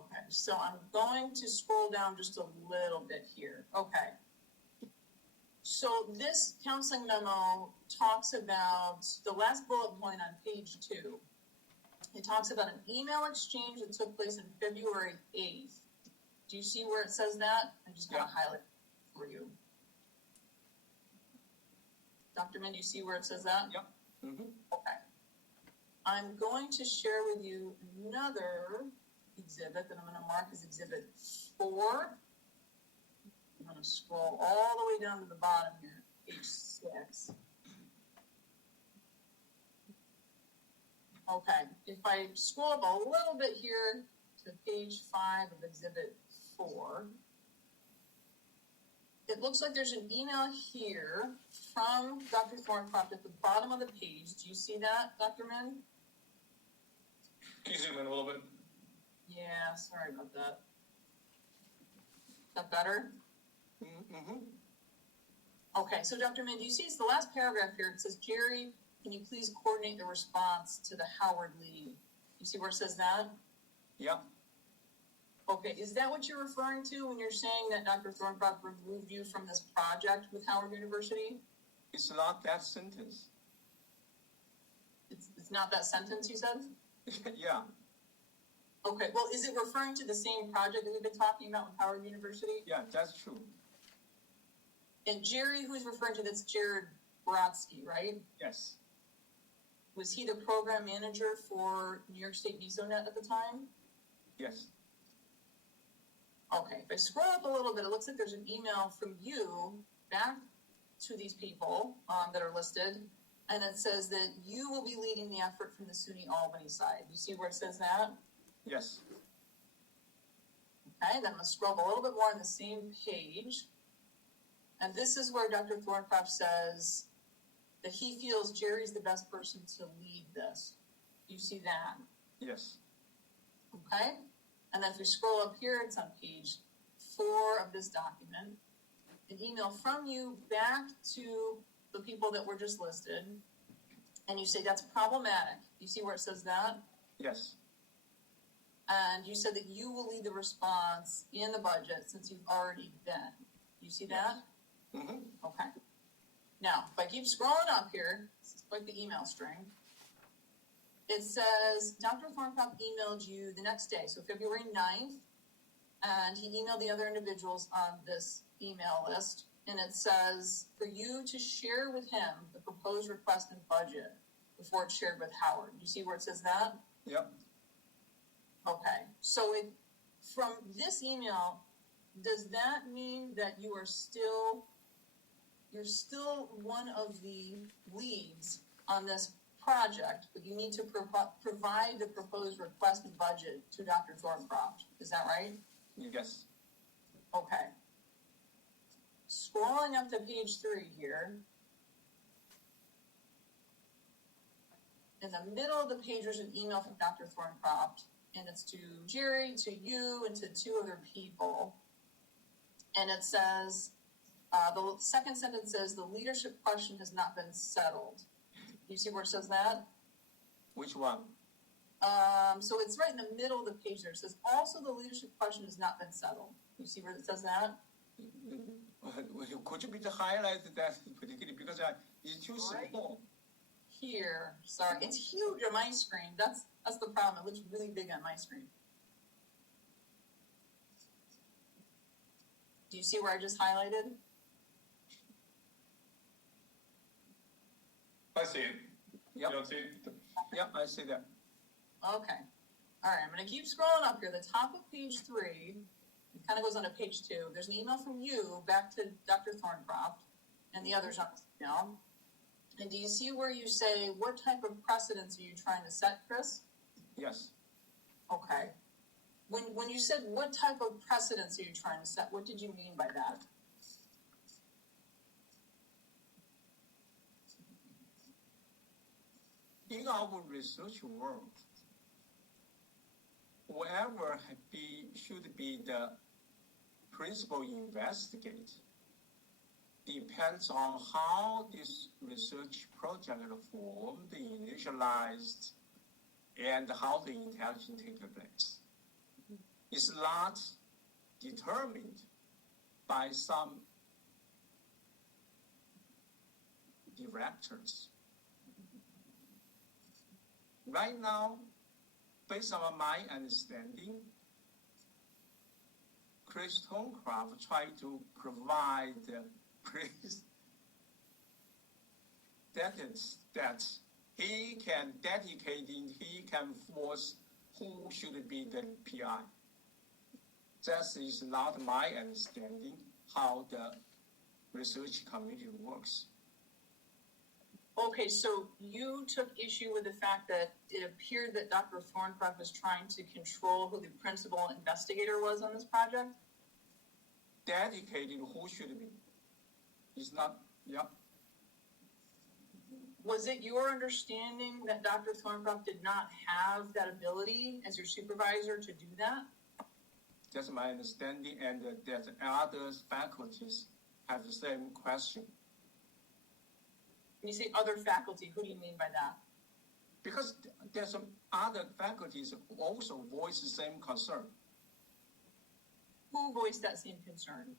Okay, so I'm going to scroll down just a little bit here. Okay. So this counseling memo talks about the last bullet point on page 2. It talks about an email exchange that took place on February 8th. Do you see where it says that? I'm just going to highlight it for you. Dr. Min, do you see where it says that? Yep. Mm-hmm. Okay. I'm going to share with you another exhibit that I'm going to mark as exhibit 4. I'm going to scroll all the way down to the bottom here, page 6. Okay, if I scroll up a little bit here to page 5 of exhibit 4, it looks like there's an email here from Dr. Thorncroft at the bottom of the page. Do you see that, Dr. Min? Can you zoom in a little bit? Yeah, sorry about that. Is that better? Mm-hmm. Okay, so Dr. Min, do you see it's the last paragraph here? It says, Jerry, can you please coordinate the response to the Howard lead? You see where it says that? Yeah. Okay, is that what you're referring to when you're saying that Dr. Thorncroft removed you from this project with Howard University? It's not that sentence. It's not that sentence you said? Yeah. Okay, well, is it referring to the same project that we've been talking about with Howard University? Yeah, that's true. And Jerry, who's referring to this, Jared Brodsky, right? Yes. Was he the program manager for New York State VisoNet at the time? Yes. Okay, if I scroll up a little bit, it looks like there's an email from you back to these people that are listed, and it says that you will be leading the effort from the SUNY Albany side. You see where it says that? Yes. Okay, then I'm going to scroll up a little bit more on the same page. And this is where Dr. Thorncroft says that he feels Jerry's the best person to lead this. You see that? Yes. Okay? And then if we scroll up here, it's on page 4 of this document. An email from you back to the people that were just listed. And you say that's problematic. You see where it says that? Yes. And you said that you will lead the response in the budget since you've already been. You see that? Mm-hmm. Okay. Now, if I keep scrolling up here, this is quite the email string. It says, Dr. Thorncroft emailed you the next day, so February 9th, and he emailed the other individuals on this email list, and it says for you to share with him the proposed request and budget before it's shared with Howard. You see where it says that? Yep. Okay, so from this email, does that mean that you're still one of the leads on this project, but you need to provide the proposed request and budget to Dr. Thorncroft? Is that right? Yes. Okay. Scrolling up to page 3 here. In the middle of the page, there's an email from Dr. Thorncroft, and it's to Jerry, to you, and to 2 other people. And it says, the second sentence says, the leadership question has not been settled. You see where it says that? Which one? So it's right in the middle of the page there. It says, also the leadership question has not been settled. You see where it says that? Could you please highlight that particularly because it's too small? Here, sorry, it's huge on my screen. That's the problem. It looks really big on my screen. Do you see where I just highlighted? I see it. Yep. You don't see it? Yep, I see that. Okay. All right, I'm going to keep scrolling up here. The top of page 3, it kind of goes on to page 2. There's an email from you back to Dr. Thorncroft and the others on this email. And do you see where you say, what type of precedents are you trying to set, Chris? Yes. Okay. When you said what type of precedents are you trying to set, what did you mean by that? In our research world, whoever should be the principal investigator depends on how this research project formed, initialized, and how the interaction takes place. is not determined by some directors. Right now, based on my understanding, Chris Thorncraft tried to provide that he can dedicate, he can force who should be the PI. That is not my understanding how the research committee works. Okay, so you took issue with the fact that it appeared that Dr. Thorncraft was trying to control who the principal investigator was on this project? Dedicated who should be. It's not, yeah. Was it your understanding that Dr. Thorncraft did not have that ability as your supervisor to do that? That's my understanding, and that other faculties have the same question. When you say other faculty, who do you mean by that? Because there's some other faculties who also voice the same concern. Who voiced that same concern?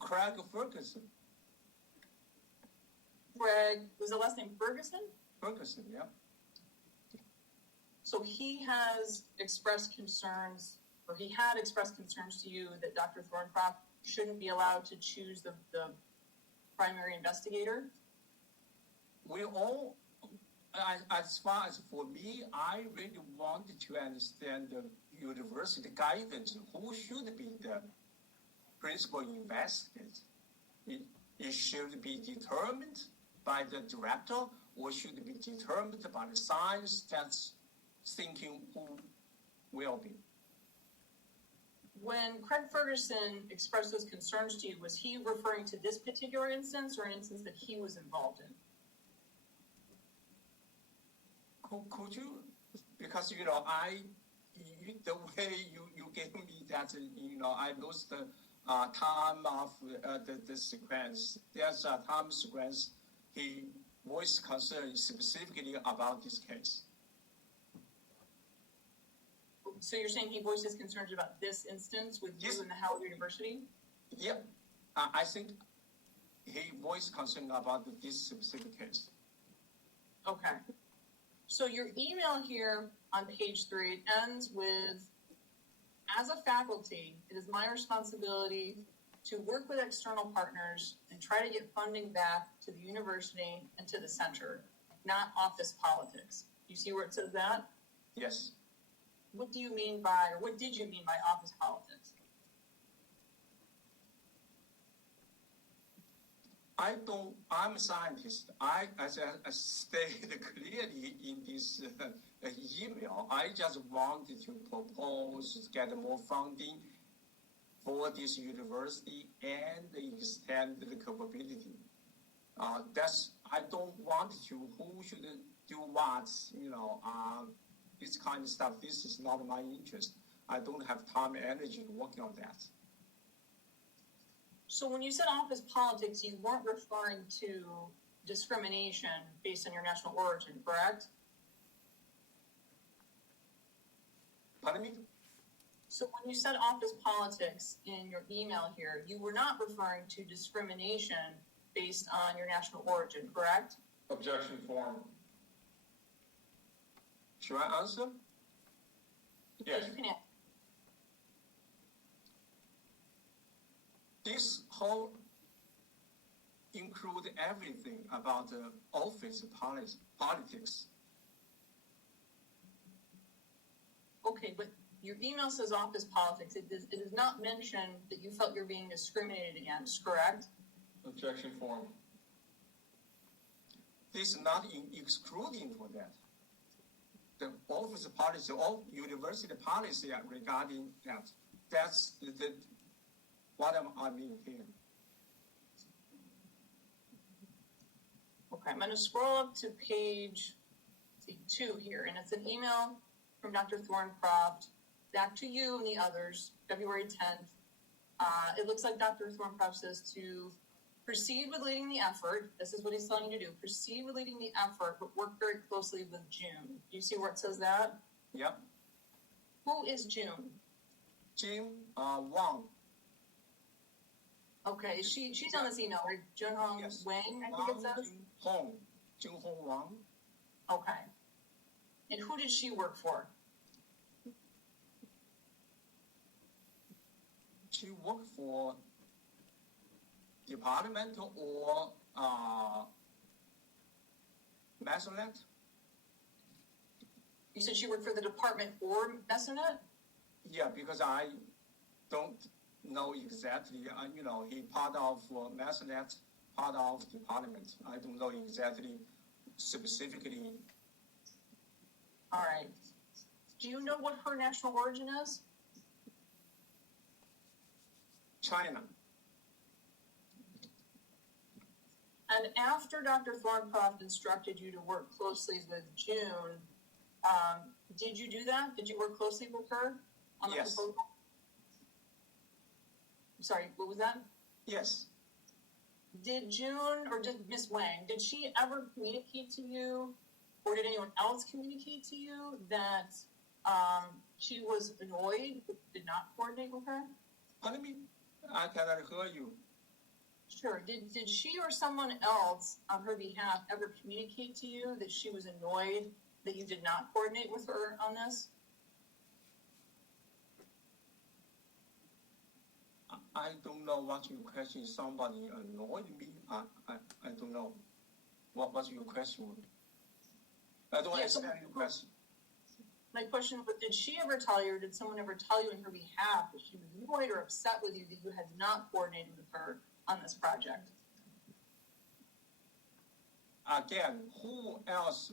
Craig Ferguson. Greg, was the last name Ferguson? Ferguson, yeah. So he has expressed concerns, or he had expressed concerns to you that Dr. Thorncraft shouldn't be allowed to choose the primary investigator? We all, as far as for me, I really wanted to understand the university guidance. Who should be the principal investigator? It should be determined by the director, or should it be determined by the science that's thinking who will be? When Craig Ferguson expressed those concerns to you, was he referring to this particular instance or an instance that he was involved in? Could you, because, the way you gave me that, I lost the time of the sequence. There's a time sequence, he voiced concern specifically about this case. So you're saying he voiced his concerns about this instance with you and the Howard University? Yep. I think he voiced concern about this specific case. Okay. So your email here on page 3 it ends with, as a faculty, it is my responsibility to work with external partners and try to get funding back to the university and to the center, not office politics. You see where it says that? Yes. What do you mean by, or what did you mean by office politics? I'm a scientist. As I stated clearly in this email, I just wanted to propose to get more funding for this university and extend the capability. I don't want to, who should do what, this kind of stuff. This is not my interest. I don't have time and energy working on that. So when you said office politics, you weren't referring to discrimination based on your national origin, correct? Pardon me? So when you said office politics in your email here, you were not referring to discrimination based on your national origin, correct? Objection form. Should I answer? Yes. You can answer. This whole include everything about the office politics. Okay, but your email says office politics. It does not mention that you felt you're being discriminated against, correct? Objection form. This is not excluding for that. The office policy, all university policy regarding that. That's what I mean here. Okay, I'm going to scroll up to page 2 here, and it's an email from Dr. Thorncraft back to you and the others, February 10th. It looks like Dr. Thorncraft says to proceed with leading the effort. This is what he's telling you to do. Proceed with leading the effort, but work very closely with June. Do you see where it says that? Yep. Who is June? Jim Wang. Okay, she's on this email, right? Jun Hong Yes. Wang, I think it says. Jim Hong Wang. Okay. And who did she work for? She worked for department or Masonet? You said she worked for the department or Mesonet? Yeah, because I don't know exactly. He part of Masonet, part of department. I don't know exactly, specifically. All right. Do you know what her national origin is? China. And after Dr. Thorncroft instructed you to work closely with June, did you do that? Did you work closely with her on the Yes. proposal? Sorry, what was that? Yes. Did June or did Miss Wang, did she ever communicate to you, or did anyone else communicate to you that she was annoyed but did not coordinate with her? Pardon me? I cannot hear you. Sure. Did she or someone else on her behalf ever communicate to you that she was annoyed that you did not coordinate with her on this? I don't know what your question is. Somebody annoyed me. I don't know. What's your question? I don't Yeah, so- understand your question. My question was, did she ever tell you, or did someone ever tell you on her behalf that she was annoyed or upset with you that you had not coordinated with her on this project? Again, who else?